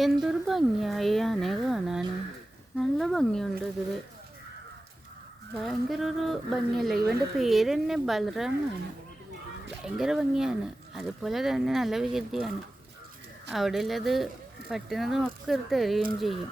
എന്തൊരു ഭംഗിയായി ആനയെ കാണാൻ. നല്ല ഭംഗിയുണ്ട് ഇതില്. ഭയങ്കര ഒരു ഭംഗിയല്ല. ഇവൻ്റെ പേര് തന്നെ ബലറാം ആണ്. ഭയങ്കര ഭംഗിയാണ്. അതുപോലെ തന്നെ നല്ല വികൃതിയാണ്. അവിടെ ഉള്ളത് പറ്റുന്നതും ഒക്കെ എടുത്ത് എറിയുകയും ചെയ്യും.